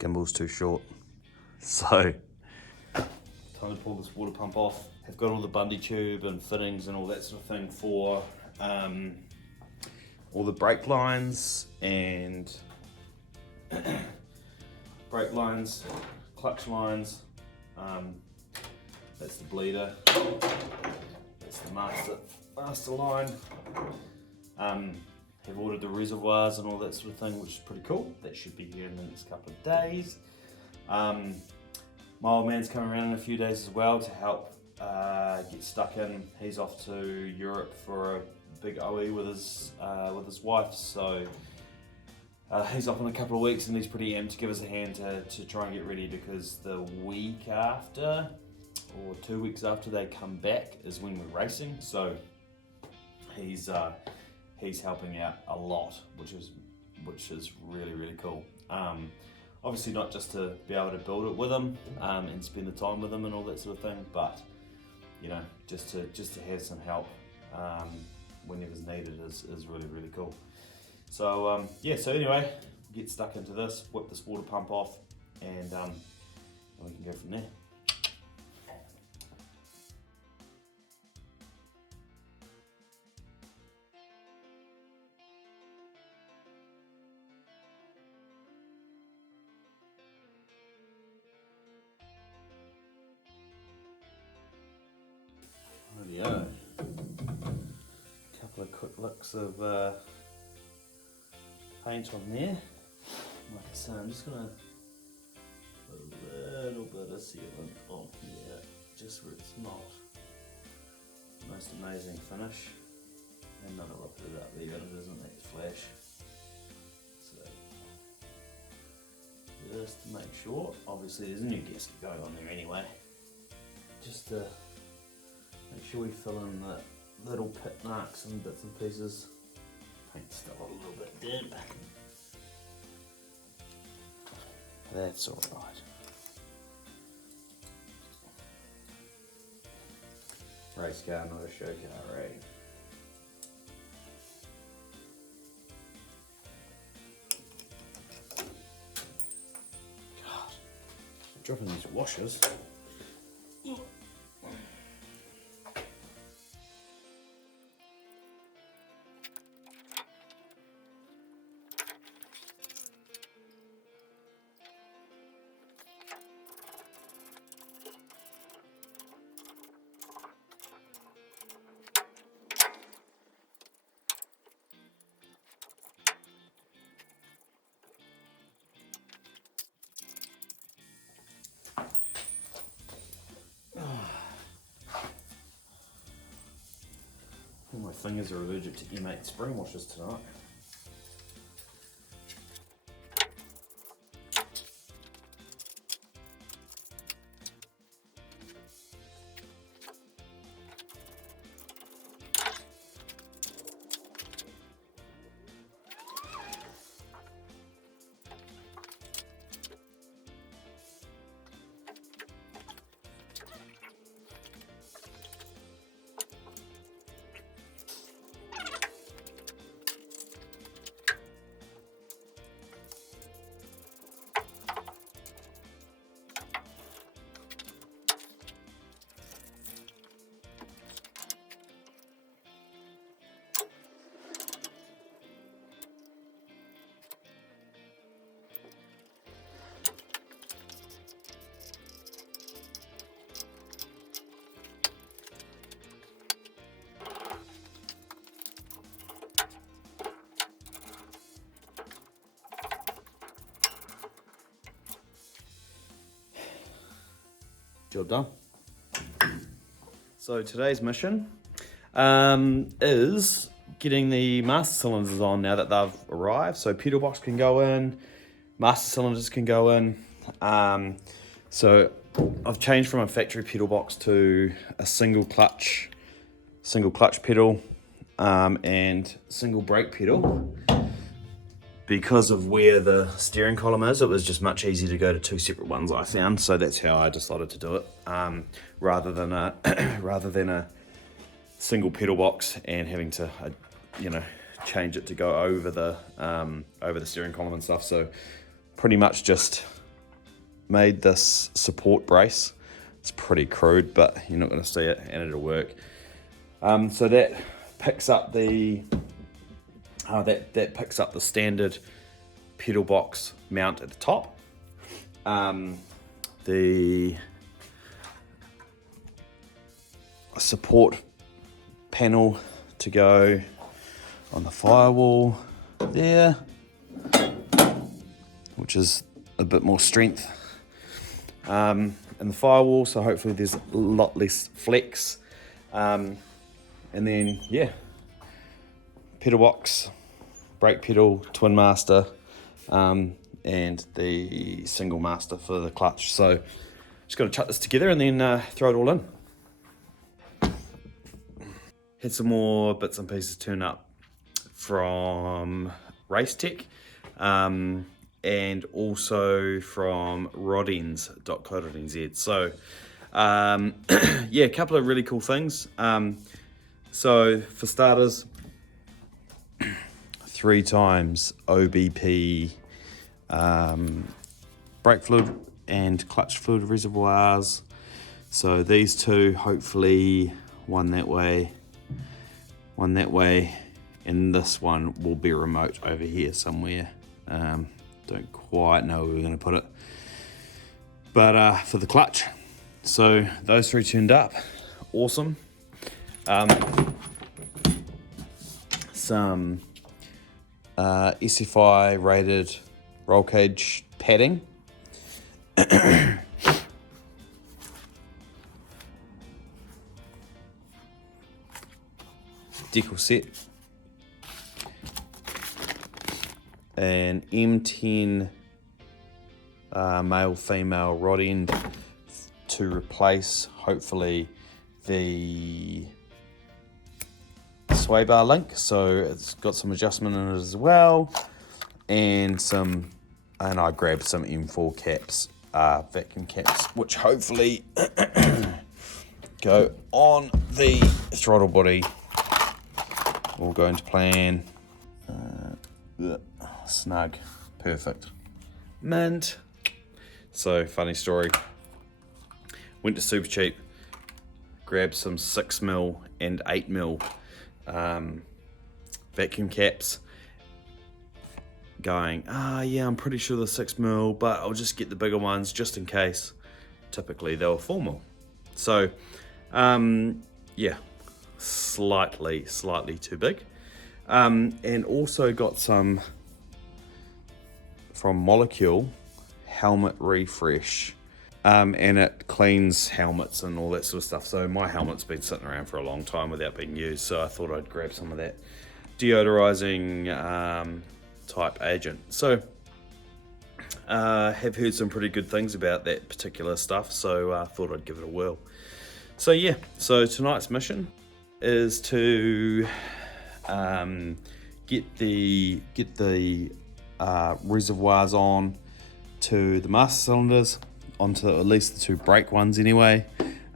gimbal's too short. So, time to pull this water pump off. I've got all the Bundy tube and fittings and all that sort of thing for all the brake lines and brake lines, clutch lines. That's the bleeder. That's the master line. Have ordered the reservoirs and all that sort of thing, which is pretty cool. That should be here in the next couple of days. My old man's coming around in a few days as well to help get stuck in. He's off to Europe for a big OE with his wife, so he's off in a couple of weeks, and he's pretty amped to give us a hand to try and get ready, because the week after or 2 weeks after they come back is when we're racing. So he's helping out a lot, which is really, really cool. Obviously not just to be able to build it with him and spend the time with him and all that sort of thing, but you know, just to have some help whenever's needed is really, really cool. So yeah, so anyway, get stuck into this, whip this water pump off, and we can go from there. Rightio. Couple of quick licks of paint on there. Like I say, I'm just gonna put a little bit of sealant on here, just where it's not the most amazing finish. And not a lot of it up there, but it isn't that flash. So just to make sure, obviously there's a new gasket going on there anyway. Just to make sure we fill in the little pit marks and bits and pieces. Paint's still a little bit damp. That's alright. Race car, not a show car, right? God, dropping these washers. My fingers are allergic to M8 spring washers tonight. Job done. So today's mission is getting the master cylinders on now that they've arrived. So pedal box can go in, master cylinders can go in. So I've changed from a factory pedal box to a single clutch pedal and single brake pedal. Because of where the steering column is, it was just much easier to go to two separate ones, I found. So that's how I decided to do it, rather than a single pedal box and having to, change it to go over the steering column and stuff. So pretty much just made this support brace. It's pretty crude, but you're not going to see it, and it'll work. So that picks up the that picks up the standard pedal box mount at the top. The support panel to go on the firewall there, which is a bit more strength in the firewall, so hopefully there's a lot less flex. And then pedal box, brake pedal, twin master, and the single master for the clutch. So just got to chuck this together and then throw it all in. Had some more bits and pieces turn up from Racetech, and also from rodends.co.nz. So a couple of really cool things. So for starters, 3 times OBP brake fluid and clutch fluid reservoirs. So these two, hopefully one that way, and this one will be remote over here somewhere. Don't quite know where we're going to put it, but for the clutch. So those 3 turned up, awesome. Some SFI rated roll cage padding. Decal set. An M10 male female rod end to replace hopefully the sway bar link, so it's got some adjustment in it as well, and I grabbed some M4 caps, vacuum caps, which hopefully go on the throttle body. All going to plan. Snug, perfect, mint. So funny story, went to Super Cheap, grabbed some 6mm and 8mm vacuum caps, going, I'm pretty sure they're 6mm, but I'll just get the bigger ones just in case. Typically they were 4mm. So slightly too big. And also got some from Molecule helmet refresh, and it cleans helmets and all that sort of stuff. So my helmet's been sitting around for a long time without being used, so I thought I'd grab some of that deodorizing type agent. So have heard some pretty good things about that particular stuff, so I thought I'd give it a whirl. So so tonight's mission is to get the reservoirs on to the master cylinders, onto at least the 2 brake ones anyway,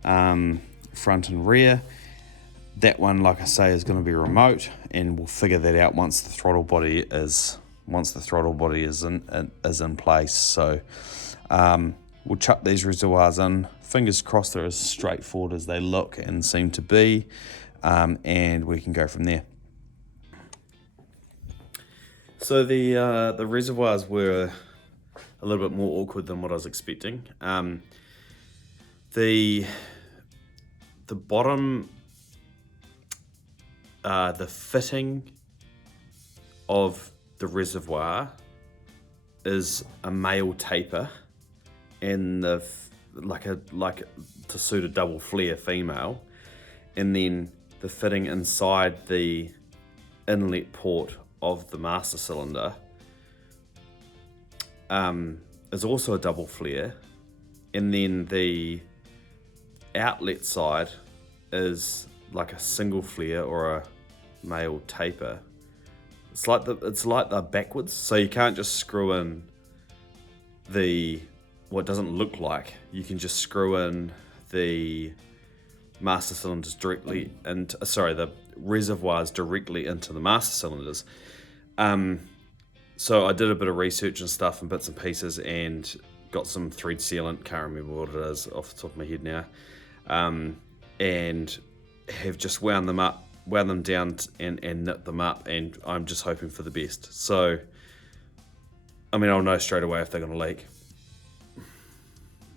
front and rear. That one, like I say, is going to be remote, and we'll figure that out once the throttle body is in place. So we'll chuck these reservoirs in. Fingers crossed they're as straightforward as they look and seem to be, and we can go from there. So the reservoirs were a little bit more awkward than what I was expecting. The bottom, the fitting of the reservoir is a male taper, and like to suit a double flare female, and then the fitting inside the inlet port of the master cylinder is also a double flare, and then the outlet side is like a single flare or a male taper. It's like they're backwards, so you can't just screw in what doesn't look like. You can just screw in the master cylinders directly into the reservoirs directly into the master cylinders. So I did a bit of research and stuff and bits and pieces, and got some thread sealant, can't remember what it is off the top of my head now, and have just wound them down and knit them up, and I'm just hoping for the best. So, I mean, I'll know straight away if they're going to leak.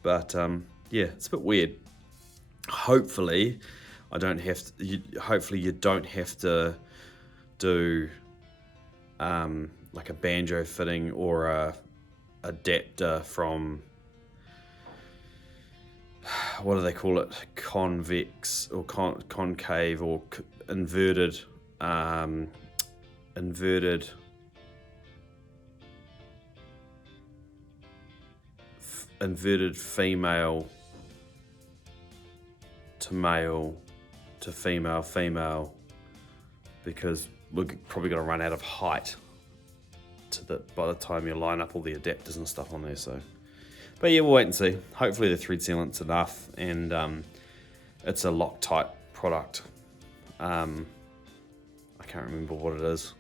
But yeah, it's a bit weird. Hopefully, hopefully you don't have to do like a banjo fitting or a adapter from, what do they call it, convex or concave or inverted female to male to female, because we're probably going to run out of height by the time you line up all the adapters and stuff on there. So, but yeah, we'll wait and see. Hopefully the thread sealant's enough, and it's a Loctite product. I can't remember what it is,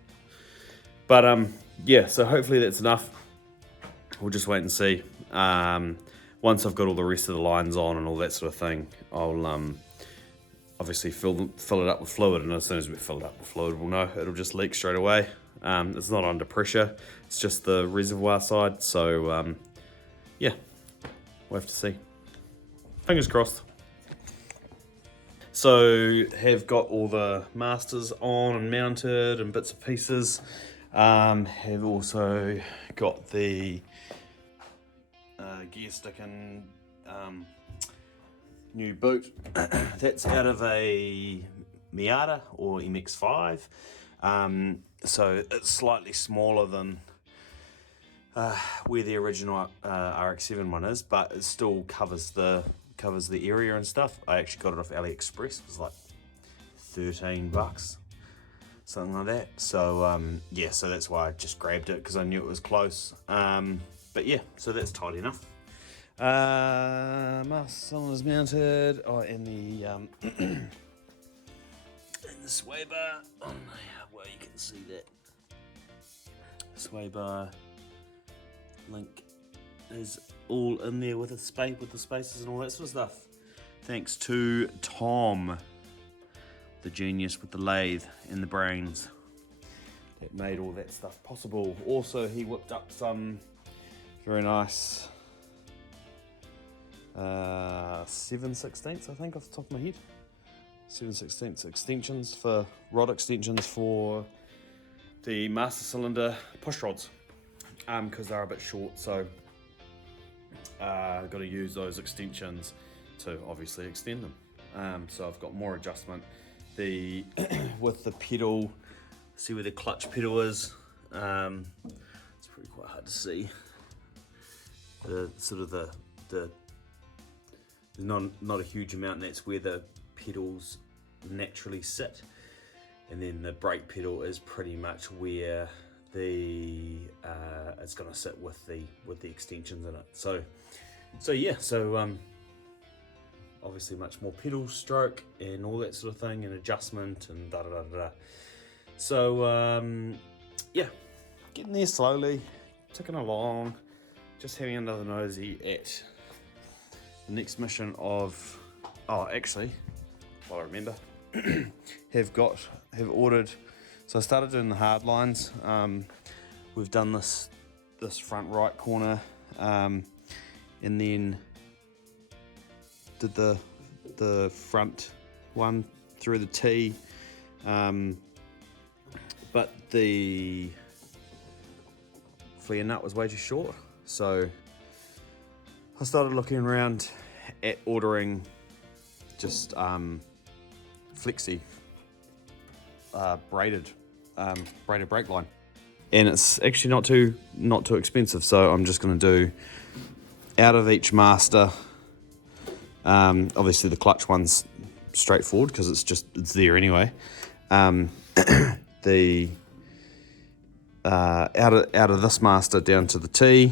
but yeah, so hopefully that's enough. We'll just wait and see. Once I've got all the rest of the lines on and all that sort of thing, I'll obviously fill it up with fluid, and as soon as we fill it up with fluid, we'll know it'll just leak straight away. It's not under pressure, it's just the reservoir side, so yeah, we'll have to see. Fingers crossed. So, have got all the masters on and mounted and bits and pieces. Have also got the gear stick and new boot. That's out of a Miata or MX-5. So it's slightly smaller than where the original RX-7 one is, but it still covers the area and stuff. I actually got it off AliExpress. It was like $13, something like that. So yeah, so that's why I just grabbed it, because I knew it was close. But yeah, so that's tight enough. Master cylinders mounted. Oh, and the and the sway bar. Oh, well, you can see that sway bar link is all in there with the spaces and all that sort of stuff. Thanks to Tom, the genius with the lathe and the brains that made all that stuff possible. Also, he whipped up some very nice 7/16, I think, off the top of my head. 7/16 extensions rod extensions for the master cylinder push rods, because they're a bit short, so got to use those extensions to obviously extend them. So I've got more adjustment. With the pedal, see where the clutch pedal is. It's pretty quite hard to see. There's not a huge amount, and that's where the pedals naturally sit, and then the brake pedal is pretty much where it's going to sit with the extensions in it. So yeah, obviously much more pedal stroke and all that sort of thing, and adjustment and da da da da. So yeah, getting there slowly, ticking along, just having another nosy at the next mission of, actually, while I remember, have ordered. So I started doing the hard lines. We've done this front right corner, and then did the front one through the T, but the flare nut was way too short. So I started looking around at ordering just flexi braided brake line, and it's actually not too expensive. So I'm just going to do out of each master. Obviously the clutch one's straightforward because it's there anyway. The out of this master down to the T,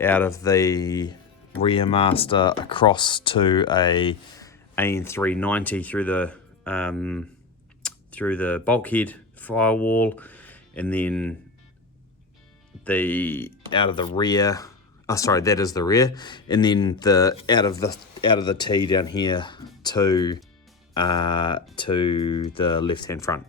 out of the rear master across to a AN390 through the bulkhead firewall, and then out of the rear Oh, sorry, that is the rear, and then the out of the T down here to the left-hand front.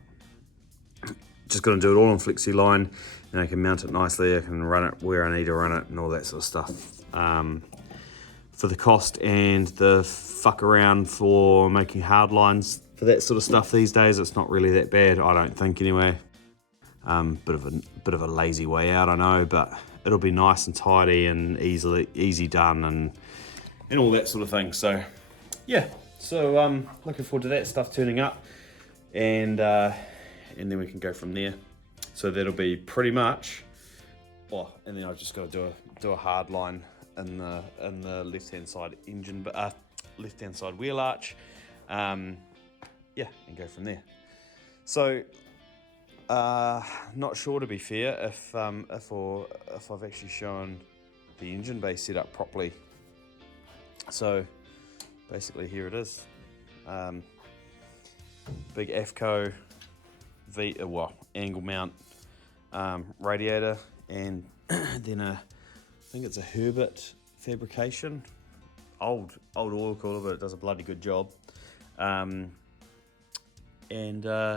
Just going to do it all on flexi line, and I can mount it nicely. I can run it where I need to run it, and all that sort of stuff. For the cost and the fuck around for making hard lines for that sort of stuff these days, it's not really that bad, I don't think anyway. Bit of a lazy way out, I know, but it'll be nice and tidy and easy done and all that sort of thing. So yeah, so looking forward to that stuff turning up, and then we can go from there. So that'll be pretty much. Oh, and then I've just got to do a hard line in the left hand side engine, but left hand side wheel arch. Yeah, and go from there. So. Not sure, to be fair, if I've actually shown the engine bay set up properly. So basically here it is. Big AFCO angle mount radiator, and then I think it's a Herbert fabrication, old oil cooler, but it does a bloody good job.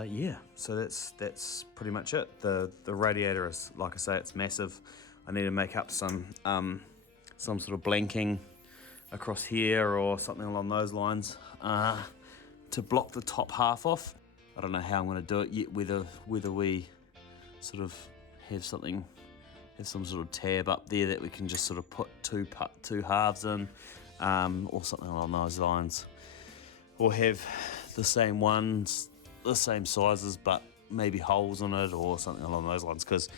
Yeah, so that's pretty much it. The radiator is, like I say, it's massive. I need to make up some sort of blanking across here or something along those lines to block the top half off. I don't know how I'm going to do it yet. Whether we sort of have some sort of tab up there that we can just sort of put two halves in, or something along those lines, or have the same ones, the same sizes, but maybe holes in it or something along those lines. Because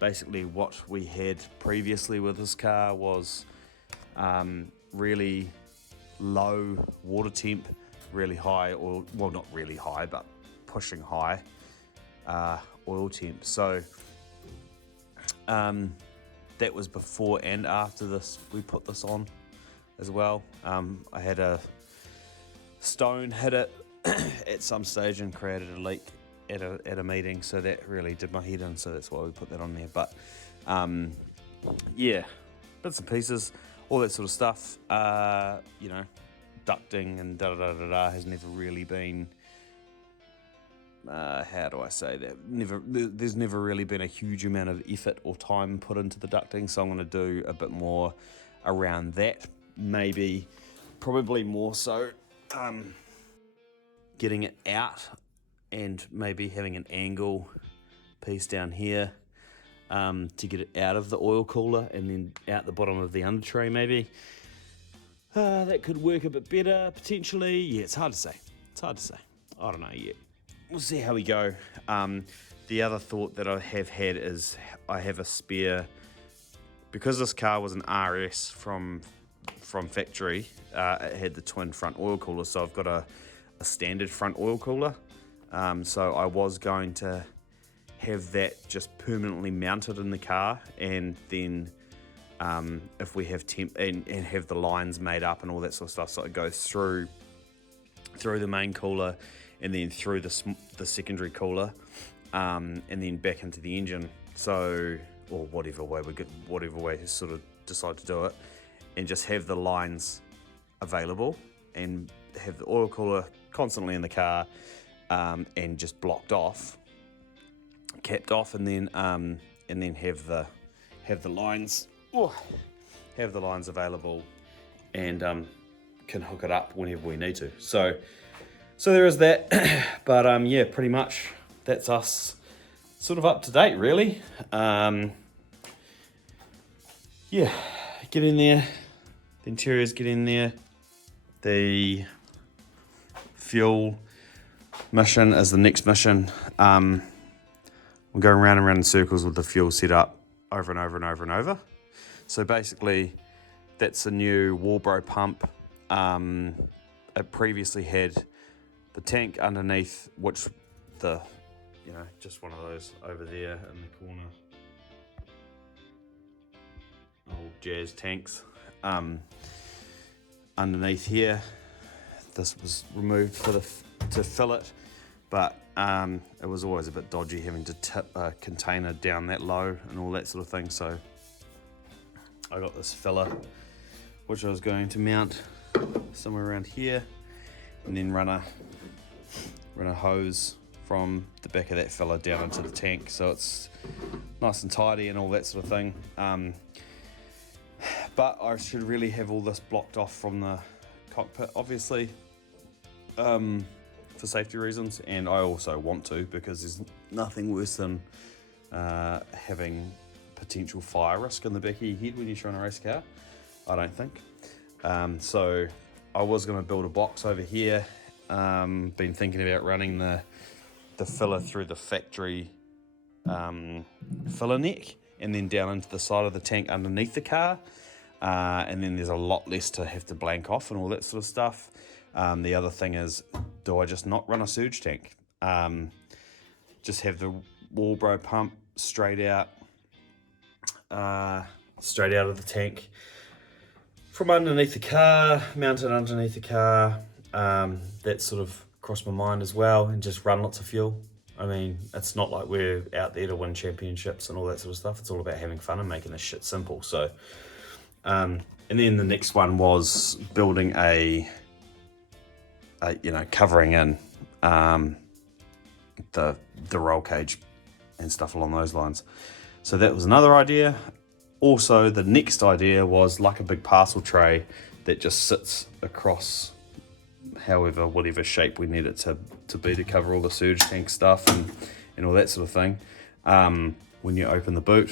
basically what we had previously with this car was really low water temp, really high oil, well, not really high, but pushing high oil temp. So that was before and after this we put this on as well. I had a stone hit it at some stage and created a leak at a meeting, so that really did my head in, so that's why we put that on there. But yeah, bits and pieces, all that sort of stuff. Ducting and has never really been, how do I say that, there's never really been a huge amount of effort or time put into the ducting, so I'm going to do a bit more around that, probably more so getting it out and maybe having an angle piece down here to get it out of the oil cooler and then out the bottom of the under tray maybe. That could work a bit better potentially. Yeah, it's hard to say. I don't know yet. We'll see how we go. The other thought that I have had is I have a spare, because this car was an RS from factory. It had the twin front oil cooler, so I've got a standard front oil cooler. So I was going to have that just permanently mounted in the car, and then if we have temp and have the lines made up and all that sort of stuff, so it goes through the main cooler and then through the secondary cooler, and then back into the engine. So, or whatever way we sort of decide to do it, and just have the lines available and have the oil cooler constantly in the car, and just blocked off, capped off, and then have the lines. Have the lines available, and can hook it up whenever we need to. So there is that. But yeah, pretty much that's us sort of up to date, really. Yeah, get in there. The interiors get in there. The fuel mission is the next mission. We're going round and round in circles with the fuel set up over and over and over and over. So basically, that's a new Waterpump. It previously had the tank underneath, which just one of those over there in the corner. Old Jazz tanks. Underneath here, this was removed to fill it, but it was always a bit dodgy having to tip a container down that low and all that sort of thing. So I got this filler, which I was going to mount somewhere around here, and then run a hose from the back of that filler down into the tank, so it's nice and tidy and all that sort of thing. But I should really have all this blocked off from the cockpit, obviously, for safety reasons, and I also want to, because there's nothing worse than having potential fire risk in the back of your head when you're trying to race a car, I don't think. So I was going to build a box over here. Been thinking about running the filler through the factory filler neck and then down into the side of the tank underneath the car, and then there's a lot less to have to blank off and all that sort of stuff. The other thing is, do I just not run a surge tank? Just have the Waterpump straight out of the tank from underneath the car, mounted underneath the car. That sort of crossed my mind as well, and just run lots of fuel. I mean, it's not like we're out there to win championships and all that sort of stuff. It's all about having fun and making this shit simple. So, and then the next one was building covering in the roll cage and stuff along those lines. So that was another idea. Also, the next idea was like a big parcel tray that just sits across whatever shape we need it to be, to cover all the surge tank stuff and all that sort of thing. When you open the boot,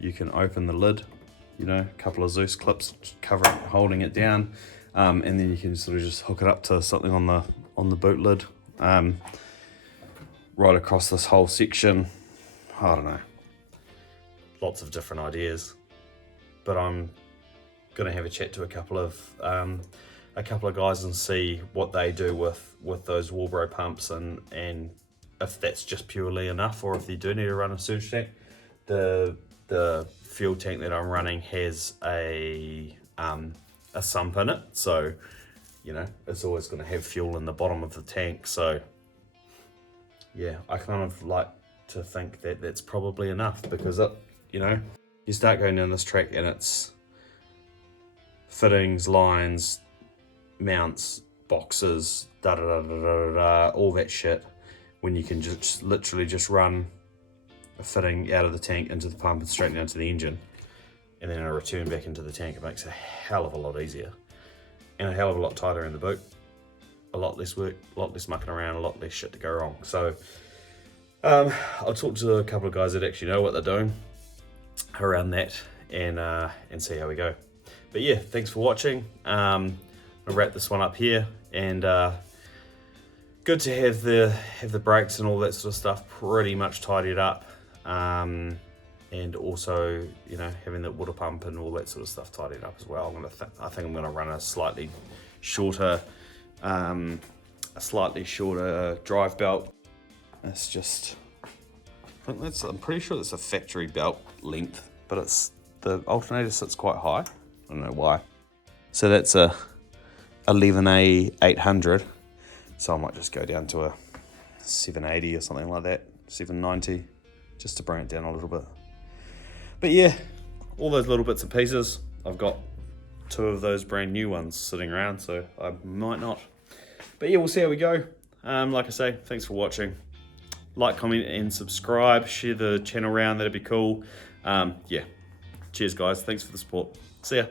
you can open the lid, a couple of Zeus clips holding it down, and then you can sort of just hook it up to something on the boot lid, right across this whole section. I don't know, lots of different ideas, but I'm gonna have a chat to a couple of guys and see what they do with those Walbro pumps, and if that's just purely enough, or if you do need to run a surge tank. The fuel tank that I'm running has a sump in it, so it's always going to have fuel in the bottom of the tank. So yeah, I kind of like to think that that's probably enough, because you start going down this track and it's fittings, lines, mounts, boxes, all that shit, when you can just literally just run a fitting out of the tank into the pump and straight down to the engine, and then a return back into the tank. It makes a hell of a lot easier and a hell of a lot tighter in the boot. A lot less work, a lot less mucking around, a lot less shit to go wrong. So I'll talk to a couple of guys that actually know what they're doing around that, and see how we go. But yeah, thanks for watching. I'll wrap this one up here, and good to have the brakes and all that sort of stuff pretty much tidied up, and also having the water pump and all that sort of stuff tidied up as well. I think I'm gonna run a slightly shorter drive belt. It's just, I'm pretty sure it's a factory belt length, but the alternator sits quite high. I don't know why. So that's a 11A 800. So I might just go down to a 780 or something like that, 790, just to bring it down a little bit. But yeah, all those little bits and pieces. I've got 2 of those brand new ones sitting around, so I might not. But yeah, we'll see how we go. Like I say, thanks for watching. Like, comment, and subscribe. Share the channel around, that'd be cool. Yeah, cheers guys, thanks for the support. See ya.